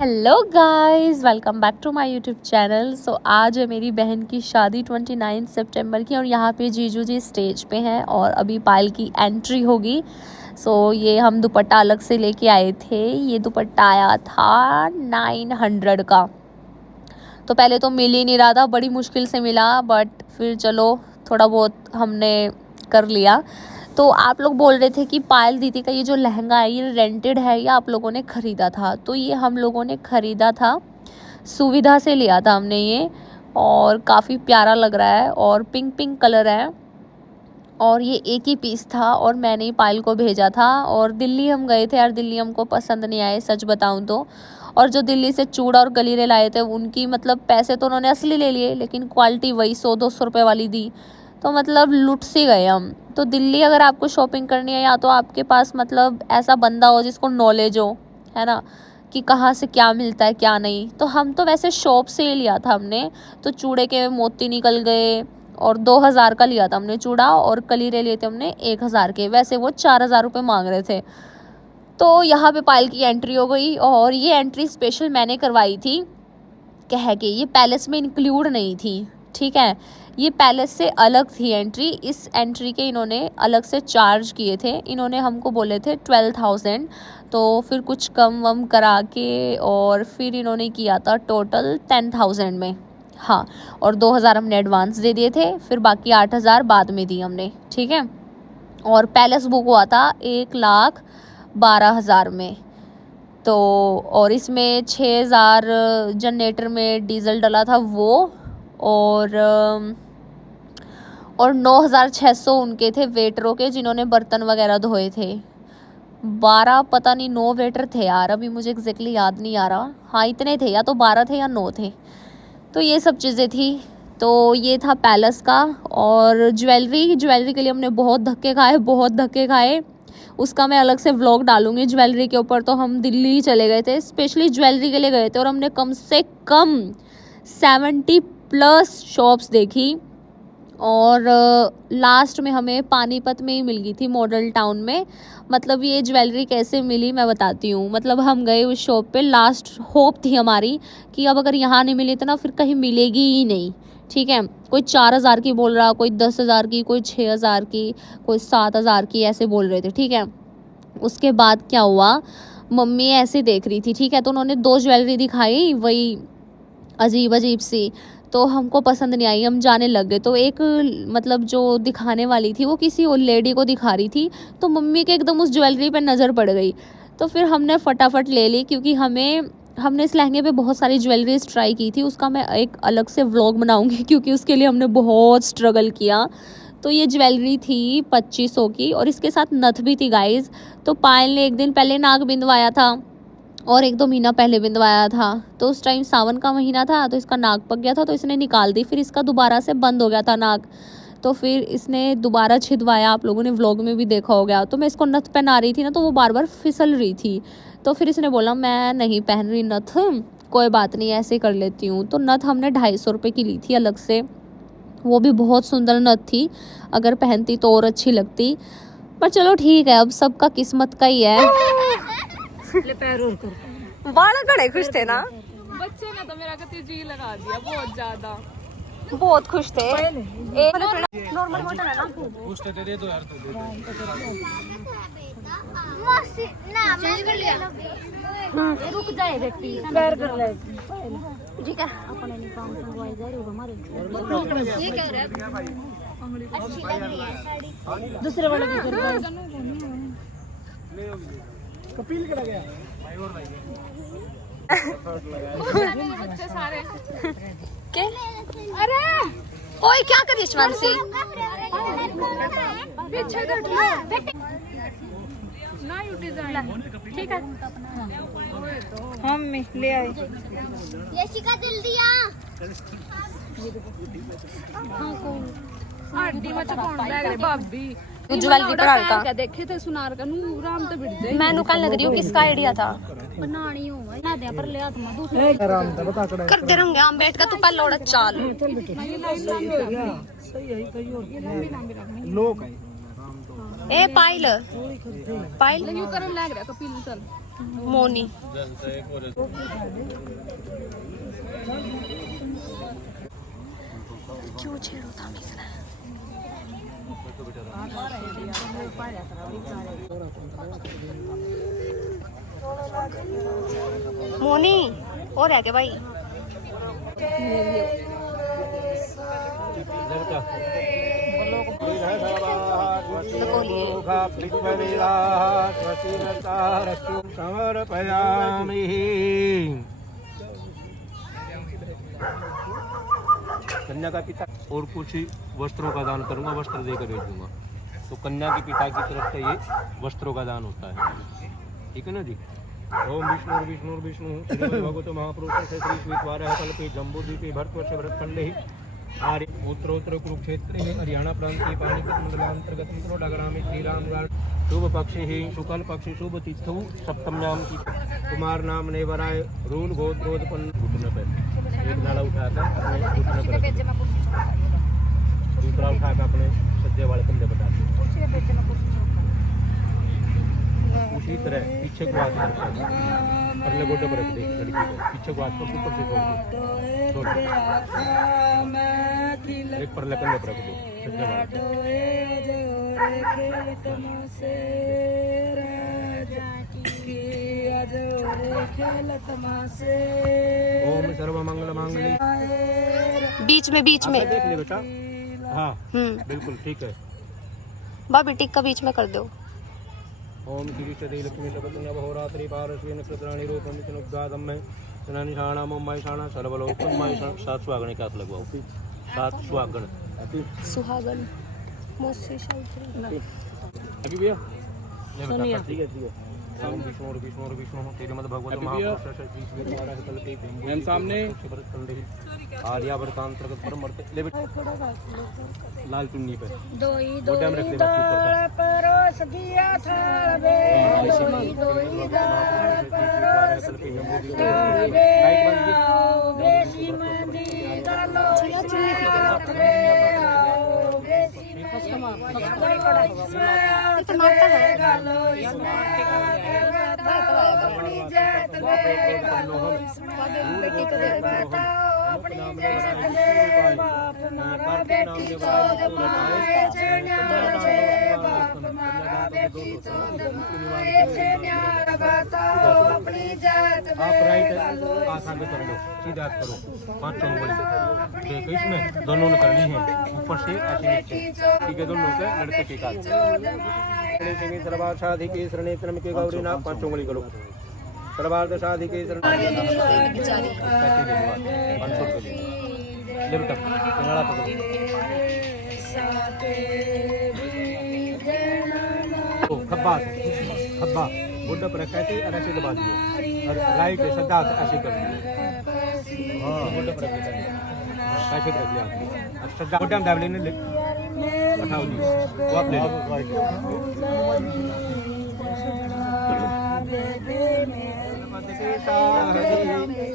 Hello guys, welcome back to my YouTube channel. So आज है मेरी बहन की शादी 29 सितंबर की और यहाँ पे जीजू जी स्टेज पे हैं और अभी पायल की एंट्री होगी। सो ये हम दुपट्टा अलग से लेके आए थे। ये दुपट्टा आया था 900 का। तो पहले तो मिल ही नहीं रहा था, बड़ी मुश्किल से मिला, बट फिर चलो थोड़ा बहुत हमने कर लिया। तो आप लोग बोल रहे थे कि पायल दीदी का ये जो लहंगा है ये रेंटेड है या आप लोगों ने ख़रीदा था। तो ये हम लोगों ने ख़रीदा था, सुविधा से लिया था हमने ये, और काफ़ी प्यारा लग रहा है और पिंक पिंक कलर है। और ये एक ही पीस था और मैंने ही पायल को भेजा था। और दिल्ली हम गए थे यार, दिल्ली हमको पसंद नहीं आए सच बताऊं तो। और जो दिल्ली से चूड़ा और गलीरे लाए थे उनकी मतलब पैसे तो उन्होंने असली ले लिए, लेकिन क्वालिटी वही 100-200 रुपये वाली दी। तो मतलब लुट सी गए हम। तो दिल्ली अगर आपको शॉपिंग करनी है या तो आपके पास मतलब ऐसा बंदा हो जिसको नॉलेज हो, है ना, कि कहाँ से क्या मिलता है क्या नहीं। तो हम तो वैसे शॉप से ही लिया था हमने। तो चूड़े के मोती निकल गए और 2000 का लिया था हमने चूड़ा, और कलीरे लिए थे हमने 1000 के। वैसे वो 4000 रुपये मांग रहे थे। तो यहाँ पे पायल की एंट्री हो गई और ये एंट्री स्पेशल मैंने करवाई थी कह के, ये पैलेस में इंक्लूड नहीं थी, ठीक है। ये पैलेस से अलग थी एंट्री। इस एंट्री के इन्होंने अलग से चार्ज किए थे। इन्होंने हमको बोले थे 12,000, तो फिर कुछ कम वम करा के और फिर इन्होंने किया था टोटल 10,000 में। हाँ, और 2000 हमने एडवांस दे दिए थे, फिर बाकी 8000 बाद में दी हमने, ठीक है। और पैलेस बुक हुआ था 1,12,000 में। तो और इसमें 6000 जनरेटर में डीजल डला था वो, और 9600 उनके थे वेटरों के जिन्होंने बर्तन वगैरह धोए थे। 12 पता नहीं 9 वेटर थे यार, अभी मुझे एग्जैक्टली याद नहीं आ रहा। हाँ इतने थे, या तो 12 थे या 9 थे। तो ये सब चीज़ें थी। तो ये था पैलेस का। और ज्वेलरी के लिए हमने बहुत धक्के खाए। उसका मैं अलग से व्लॉग डालूंगी ज्वेलरी के ऊपर। तो हम दिल्ली चले गए थे, स्पेशली ज्वेलरी के लिए गए थे, और हमने कम से कम 70+ शॉप्स देखी। और लास्ट में हमें पानीपत में ही मिल गई थी, मॉडल टाउन में। मतलब ये ज्वेलरी कैसे मिली मैं बताती हूँ। मतलब हम गए उस शॉप पे, लास्ट होप थी हमारी कि अब अगर यहाँ नहीं मिली तो ना फिर कहीं मिलेगी ही नहीं, ठीक है। कोई 4000 की बोल रहा, कोई 10,000 की, कोई 6000 की, कोई 7000 की, ऐसे बोल रहे थे, ठीक है। उसके बाद क्या हुआ, मम्मी ऐसे देख रही थी, ठीक है। तो उन्होंने 2 ज्वेलरी दिखाई, वही अजीब सी। तो हमको पसंद नहीं आई, हम जाने लग गए। तो एक मतलब जो दिखाने वाली थी वो किसी और लेडी को दिखा रही थी। तो मम्मी के एकदम उस ज्वेलरी पे नज़र पड़ गई। तो फिर हमने फटाफट ले ली, क्योंकि हमने इस लहंगे पे बहुत सारी ज्वेलरीज ट्राई की थी। उसका मैं एक अलग से व्लॉग बनाऊंगी, क्योंकि उसके लिए हमने बहुत स्ट्रगल किया। तो ये ज्वेलरी थी 2500 की, और इसके साथ नथ भी थी गाइज। तो पायल ने एक दिन पहले नाक बिंदवाया था और 1-2 महीना पहले बिंदवाया था। तो उस टाइम सावन का महीना था, तो इसका नाक पक गया था, तो इसने निकाल दी। फिर इसका दोबारा से बंद हो गया था नाक, तो फिर इसने दोबारा छिदवाया। आप लोगों ने व्लॉग में भी देखा हो गया। तो मैं इसको नथ पहना रही थी ना, तो वो बार बार फिसल रही थी। तो फिर इसने बोला मैं नहीं पहन रही नथ, कोई बात नहीं ऐसे कर लेती हूँ। तो नथ हमने 250 रुपये की ली थी अलग से। वो भी बहुत सुंदर नथ थी, अगर पहनती तो और अच्छी लगती। पर चलो ठीक है, अब सबका किस्मत का ही है। बाल बड़े खुश थे ना बच्चे ने, तो मेरा कति जी लगा दिया बहुत ज्यादा, बहुत खुश थे। नॉर्मल बटन है ना, खुश थे, दे दो यार। रुक जाए व्यक्ति पैर कर ले, ठीक है। अपने निकाम संगवाई जा रही हो हमारे, ये क्या हो रहा है, अच्छी लग रही है साड़ी। दूसरे वाले भी कर कपिल करा गया बच्चे सारे के अरे ओए क्या करी शिवांशी, पीछे ना यूटी जाए, ठीक है। हम ले आए यशिका दिल दिया आंटी मचा कौन बैग रे भाभी ज्वेलरी पड़ा का देखे थे सुनार का नू राम तो बिड़ जाए। मैं नुकान लग रही हूँ, किसका आइडिया था। बनानी हो ना दे पर ले आ तुम दूसरे आराम से बता कड़ा करते रहेंगे हम बैठ का, तू पहले ओढ़ चाल। सही है, कहीं और लोग है। ए पाइल यूं करन लग रहा कपिल चल मोनी क्यों छेड़ो था मिसरा मोनी और है क्या भाई समर्पयामि। कन्या का पिता और कुछ वस्त्रों का दान करूंगा, वस्त्र देकर भेज दूंगा। तो कन्या के पिता की तरफ से ये वस्त्रों का दान होता है, ठीक है ना जी। ओम विष्णु विष्णु विष्णु श्रीमद्भगवत महापुरुष श्री श्वेतवारः कल्पे जम्बूद्वीपे भरतवर्ष भरतखंडे आर्य उत्तरोत्तर कुरुक्षेत्रे हरियाणा प्रांते पानीपत मंडलांतर्गत मित्रोडग्राम में श्री राम शुभ पक्षे ही शुक्ल पक्षी शुभ तिथौ सप्तम्याम की कुमार नाम ने वराय रूल गोत्रोत्पन्न घुटने पर एक नाला उठाकर अपने घुटने पर, दूसरा उठाकर अपने सज्जे वाले कंधे पर डाल, उसी तरह पीछे को हाथ अपने गोटे पर रख दे, लड़की को पीछे को हाथ पर ऊपर से छोड़ दे, एक पर कंधे पर रख दो सज्जे वाले। ओम सर्व मंगल मांगल्ये बीच में देख ले बेटा। हाँ बिल्कुल ठीक है। भाभी टिक्का बीच में कर दो। ओम श्री श्री लक्ष्मी सबतुल्य बहुरात्रि पारस्वी नक्षत्राणि रूपम तनुगादम में सनानिशाणा मुम्बई शाणा सर्वलोकम मय 7 सुहागण के हाथ लगवाओ, 7 सुहागण सुहागन मोसे शायद अभी भैया सोनिया ठीक है। ओम विष्णु विष्णु विष्णु तेरे मद भगवत महापुरुष श्री श्वेतवारः कल्पे जम्बूद्वीपे सामने भरतखंडे आर्यावर्तांतर्गत परमर्ते ले बेटा लाल चुन्नी पे दो डैम रख दे ऊपर परोस दिया था बे दोई दार परोस आओ बेसी मंदी डालो रे आओ बेसी टमाटर है डालो अपनी जात अपनी जात बाप मारा बेटी चोद माए बाप मारा बेटी चोद माए न्यारा बताओ अपनी जात आप राइट आसान पे कर लो, सीधा करो 5 उंगली ठीक है। इसमें दोनों ने करनी है ऊपर से ऐसे नीचे, ठीक है। दोनों के लड़के के काट सर्वार शादी के शरणेत्रम के गौरी ना 5 उंगली करो सर्वार्थ शादी के शरण खब्बा खब्बा बुढ़ा पर कैसे ऐसे दबा दिए और राइट श्रद्धा से ऐसे कर दिए। हाँ बुढ़ा पर कैसे कर दिया श्रद्धा बुढ़ा हम दाबले ने उठाओ जी वो आप ले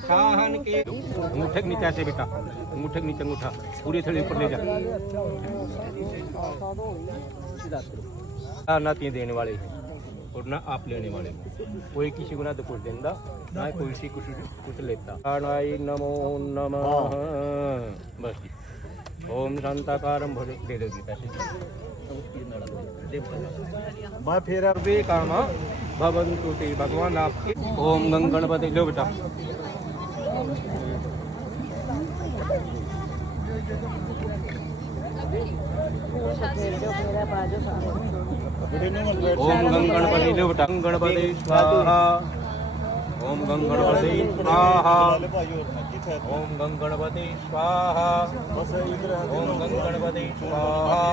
शाहन के अंगूठे के नीचे से बेटा, अंगूठे के नीचे अंगूठा पूरी थैली ऊपर ले जा। नाती देने वाले हैं और ना आप लेने वाले, कोई किसी को ना तो कुछ देता ना कोई किसी कुछ लेता। नमो नमः बस ओम शांताकारम भज दे दोगी पैसे मैं फिर अभी काम भवन्तु ते भगवान आपके। ओम गणपति लो बेटा ओम गणपति लो बेटा गणपति स्वाहा ओम गणपति स्वाहा ओम गणपति स्वाहा ओम गणपति स्वाहा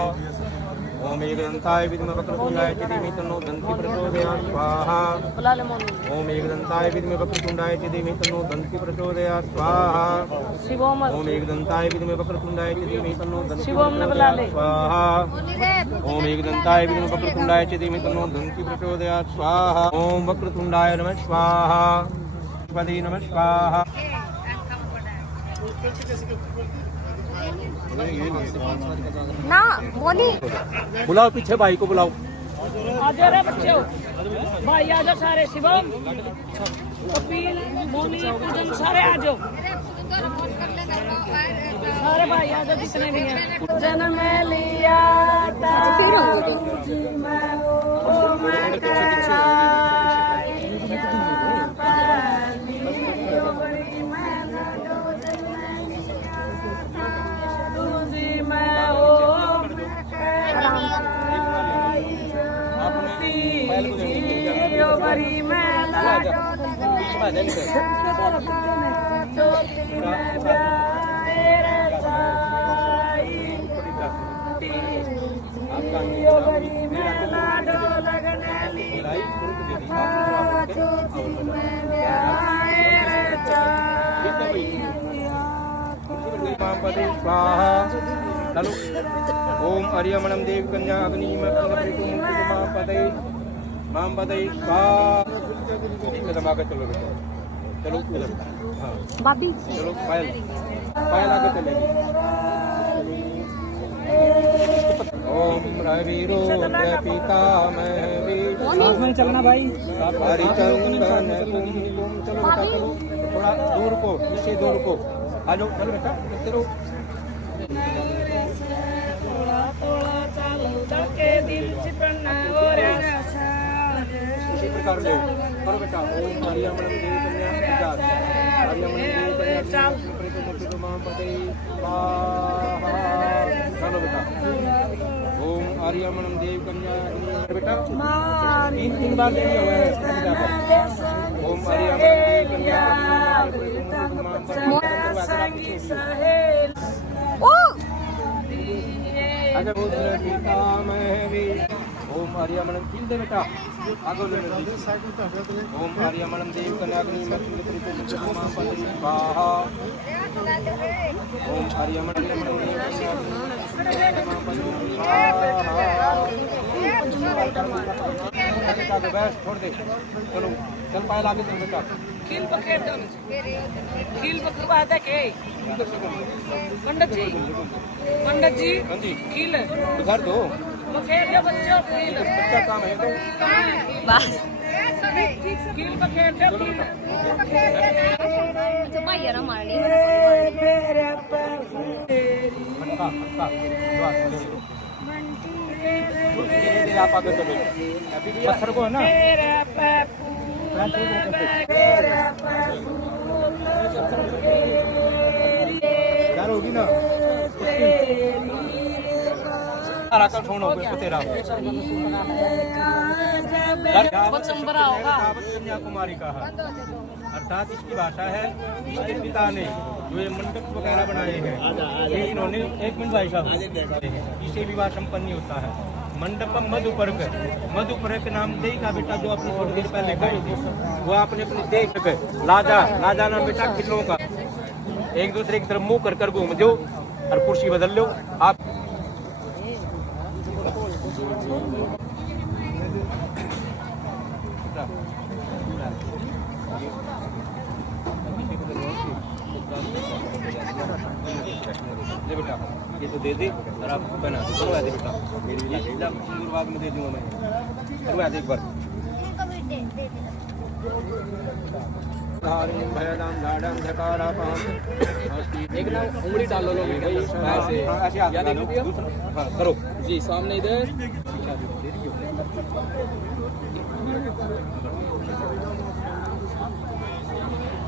ओम एकदंताय विद्महे वक्रतुंडाय धीमहि तन्नो दन्ति प्रचोदयात् स्वाहा ओम एकदंताय विद्महे वक्रतुंडाय धीमहि तन्नो दन्ति प्रचोदयात् स्वाहा ओम एकदंताय विद्महे वक्रतुंडाय धीमहि तन्नो दन्ति प्रचोदयात् स्वाहा ओम एकदंताय विद्महे वक्रतुंडाय धीमहि तन्नो दन्ति प्रचोदयात् स्वाहा ओम वक्रतुंडाय नमः स्वाहा पदे नमः स्वाहा। ना मोनी बुलाओ पीछे भाई को बुलाओ आजा रे बच्चों, भाई आजा सारे, शिवम कपिल मोनी पूजन सारे आ जाओ, सारे भाई आजा जितने भी हैं। जन्म लिया लालू ओम अर्यमणम देव कन्या अग्नि माम पदई स्वाहा। चलो बेटा, चलो उधर, हाँ बाबी चलो पायल पायल आगे चलेगी। ओम रविरो पिता में चलना भाई, हरिचंदन कुमकुम। चलो बेटा चलो, थोड़ा दूर को, पीछे दूर को आ जाओ। चलो बेटा चलो, इसी प्रकार ले करो बेटा। ओम हरियमणम देव कन्या विकास, हरियमणम देव कन्या परितुमुखितो मां पदई स्वाहा। चलो बेटा, ओम हरियमणम देव कन्या बेटा तीन बार लेनी हुआ है। ओम हरियमणम देव कन्या परितुमुखितो मां पदई। अच्छा बोल पिता मैं भी। ओम हरियमणम खील दे बेटा, आगे ले। ओम हरियमणम देव कन्याग्नि मां पदई स्वाहा। ओम हरियमणम देव कन्याग्नि मां पदई स्वाहा। बस छोड़ दे, चलो चल पायल आगे चल बेटा। खील पकड़ दो, खील पकड़ बात है के पंडित जी, पंडित जी खील घर दो पकड़ दो बच्चों, खील क्या काम है तो बस खील पकड़ दो, तो भाई यार हमारे आप आगे चलो। पत्थर को है ना यार होगी ना आकर छोड़ो तेरा कन्याकुमारी का है, अर्थात इसकी भाषा है इसके पिता ने जो ये मंडप वगैरह बनाए हैं, ये इन्होंने 1 मिनट भाई साहब, इसे विवाह संपन्न नहीं होता है। मंडपम मधुपर्क, मधुपर्क नाम दे का बेटा जो अपने थोड़ी देर पहले गए थे, वो आपने अपने देख के लाजा, लाजा नाम बेटा खिल्लों का, एक दूसरे की तरफ मुंह कर कर घूम जो और कुर्सी बदल लो आप। ले बेटा ये तो दे दे और आप बना दो। करवा दे बेटा, मेरी बाद में दे दूंगा मैं। करवा दे एक बार। एक ना उंगली डाल लो ऐसे, या देखो भैया। हाँ करो जी सामने इधर।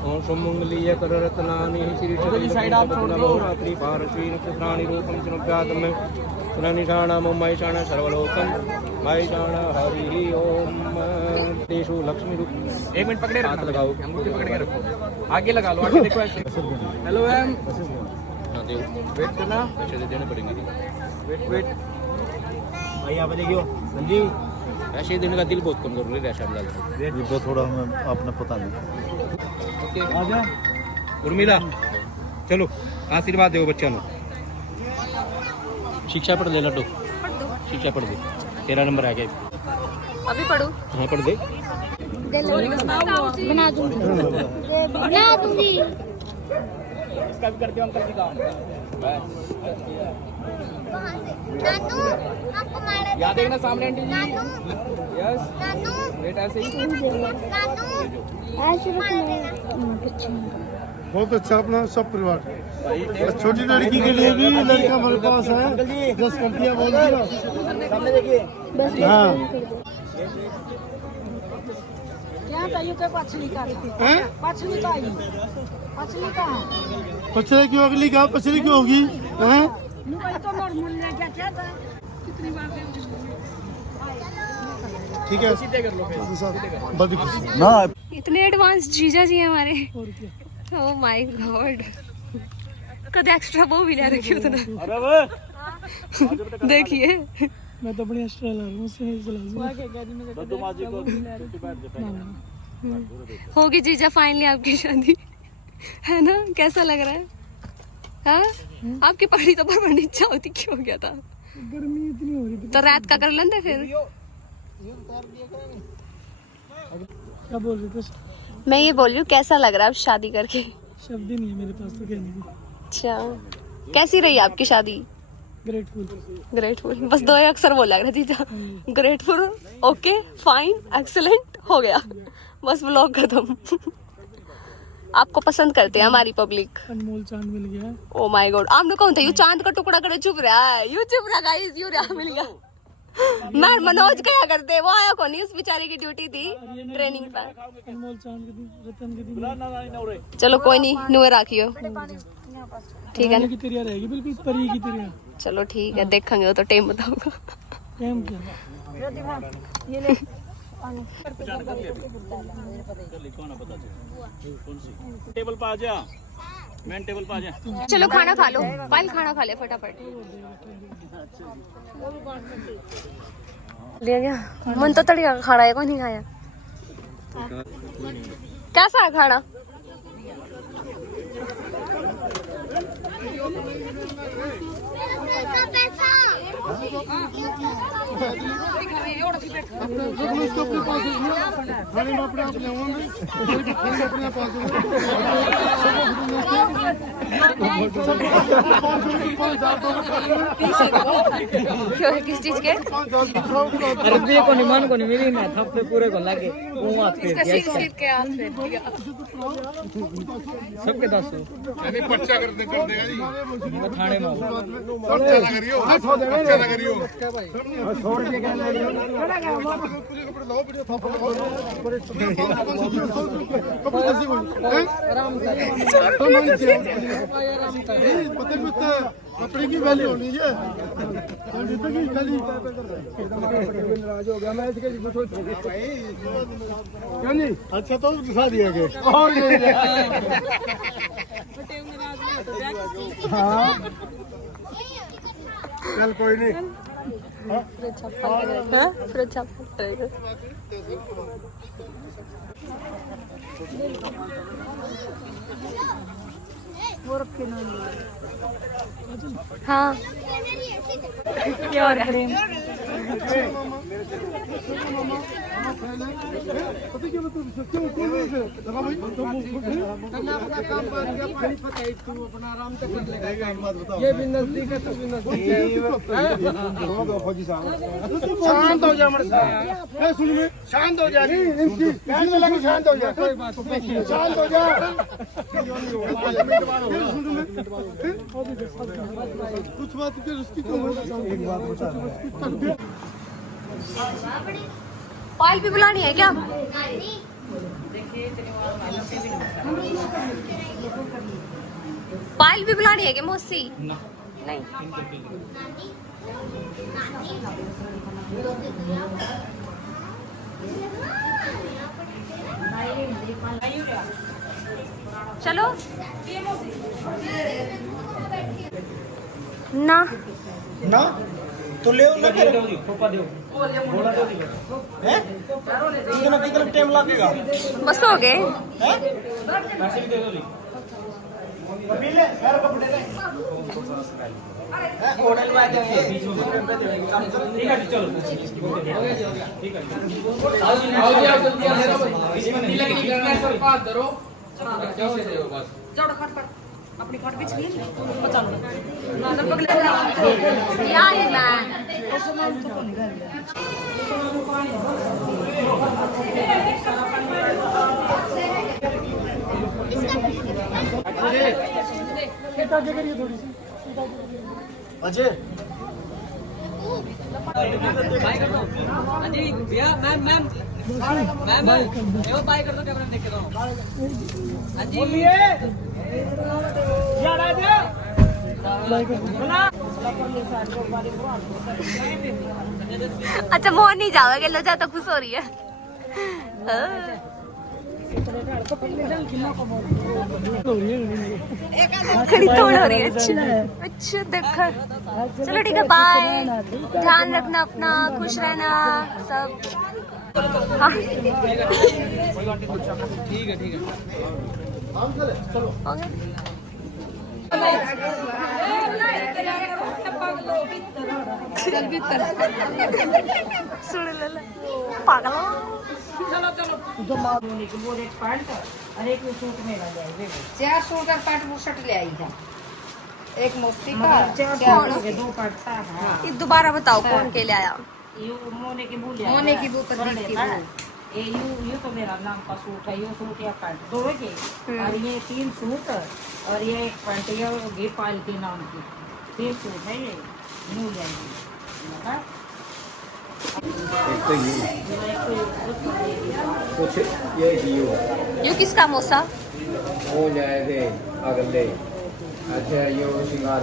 ओम सुमंगलीय कररत्नानि श्री साइड आप छोड़ दो। रात्रि पारश्वी नक्षत्राणि रूपम चनुप्यातम सुननिषाणाम मैषाण सर्वलोकम मैषाण हरि ओम तेषु लक्ष्मी रूप। 1 मिनट पकड़े हाथ लगाओ, अंगूठी पकड़ के रखो, आगे लगा लो, आगे देखो ऐसे। हेलो मैम, वेट करना, पैसे दे देने पड़ेंगे। वेट वेट भाई आप देखियो जी, पैसे देने का दिल बहुत कम करो रे शामलाल। ये थोड़ा हमें आपने पता नहीं। आजा उर्मिला चलो आशीर्वाद दो बच्चा नो। शिक्षा पढ़ ले लड्डू, शिक्षा पढ़ दे, 13 नंबर आ गया। अभी पढ़ू। हाँ पढ़ दे। बना दूंगी, बना दूंगी। इसका भी कर दियो अंकल जी काम। नानू आपको मारा यहाँ देखना सामने आंटी जी। नानू यस नानू बेटा ऐसे ही। नानू ऐसे मारा देना। बहुत अच्छा अपना सब परिवार। छोटी लड़की के लिए भी लड़का हमारे पास है, 10 कंपनियां बोल दी ना। सामने देखिए। हाँ क्या चाहिए तो पछली का हैं? पछली का पछली का पछले क्यों, अगली कहा पछली क्यों होगी? हैं? तो नॉर्मल ले क्या था कितनी बार ठीक है सीधे कर लो फिर। बड़ी खुशी। इतने एडवांस जीजा जी हैं हमारे। ओह माय गॉड, कद एक्स्ट्रा वो भी ले रखी उतना। देखिए मैं तो अपनी एक्स्ट्रा ला रहा हूँ, उससे नहीं चला होगी जीजा फाइनली आपकी शादी, है ना? कैसा लग रहा है? हाँ, आपकी पढ़ी तो परमानेंट इच्छा होती, क्यों हो गया था? गर्मी इतनी हो रही थी। तो रात का कर लेंगे फिर। क्या बोल रहे थे? मैं ये बोल रही हूँ कैसा लग रहा है अब शादी करके? शब्द ही नहीं है मेरे पास तो कहने को। अच्छा, कैसी रही आपकी शादी? ग्रेटफुल। ग्रेटफुल, बस दो ही अक्सर बोला रहा जीजा। ग्रेटफुल, ओके, फाइन, एक्सीलेंट, हो गया, बस व्लॉग खत्म। आपको पसंद करते हैं हमारी पब्लिक। अनमोल चांद मिल गया। ओ माय गॉड, आपने कौन था यू चांद का टुकड़ा करे चुप रहा है, यू चुप रहा गाइस, यू रहा मिल गया। मैं मनोज क्या करते, वो आया कौन नहीं, उस बेचारे की ड्यूटी थी ट्रेनिंग पर। अनमोल चांद के दिन, रतन के दिन चलो कोई नहीं, नुए राखियो, ठीक है ना? की तेरिया रहेगी, बिल्कुल परी की तेरिया। चलो ठीक है, देखेंगे वो तो टाइम बताऊंगा। टाइम क्या? टेबल पे आ जा, मेन टेबल पे आ जा। चलो खाना खा लो, पायल खाना खा ले फटाफट। ले गया मन तो तड़िया का खाना है, कोई नहीं खाया। कैसा है खाना? उसको अपने पास खाने में अपने आप लेवांगे, अपने पास क्यों है, किस चीज के? अरे ये को निमान को नहीं मिली ना, थप्पे पूरे को लगे वो हाथ पे इसका सीट सीट के हाथ फेर दिया। सबके 10 नहीं पर्चा कर देगा जी थाने में पर्चा ना करियो, पर्चा ना करियो। छोड़ के क्या कपड़े लाओ, वीडियो था कपड़े कैसे बोल आराम से पता पता कपड़े की वैल्यू होनी है। नाराज हो गया मैं इसके लिए कुछ क्या नहीं अच्छा तो दिखा दिया गया। हाँ चल कोई नहीं। हाँ क्या हो रहा है? पता क्या मतलब सच्चे हो कौन है लगा भाई अपना काम बन गया, पानी पता है तू अपना आराम से कर लेगा। ये भी नजदीक है, तू भी नजदीक है। शांत हो जा मेरे साथ, सुन में शांत हो जा, नहीं लगा शांत हो जा, कोई बात नहीं शांत हो जा। कुछ बात के उसकी क्यों पायल भी बुलानी है क्या? पायल भी बुलानी है क्या मौसी? नहीं। चलो ना ना तो ले ना कर पापा दे हैं कितना टाइम लगेगा? बस हो गए। पैसे भी दे दो बिल है घर कपड़े दे होटल में आ जाएंगे बीच में ठीक है चलो ठीक है आओ जाओ जल्दी आ जाओ इसमें नहीं लगेगी करना सर पास करो जाओ से दो बस जाओ फट अपनी खट बिछ ली उसको चलो अजय जी भैया मैम मैम मैम ये बाय कर दो कैमरा देख के दो हां जी बोलिए यार आ जा अच्छा मोहन नहीं जाओगे, लो जा तो खुश हो रही है। खड़ी तोड़ हो रही है। अच्छा देखा, चलो ठीक है, बाय, ध्यान रखना अपना, खुश रहना सब। हाँ ठीक है चल भीतर सुन ले पागल। चार सूट और पैंट बुशर्ट ले आई था, एक मोस्ती का दो पैंट था। ये दोबारा बताओ कौन के ले आया? मोने की बूत ये तो मेरा नाम का सूट है, ये सूट या पैंट दोनों के, और ये 3 सूट और ये एक पैंट, ये पायल के नाम की 3 सूट है, ये न्यू जाएगी। एक तो कुछ ये किसका मौसा? वो जाए थे अगले। अच्छा ये श्रृंगार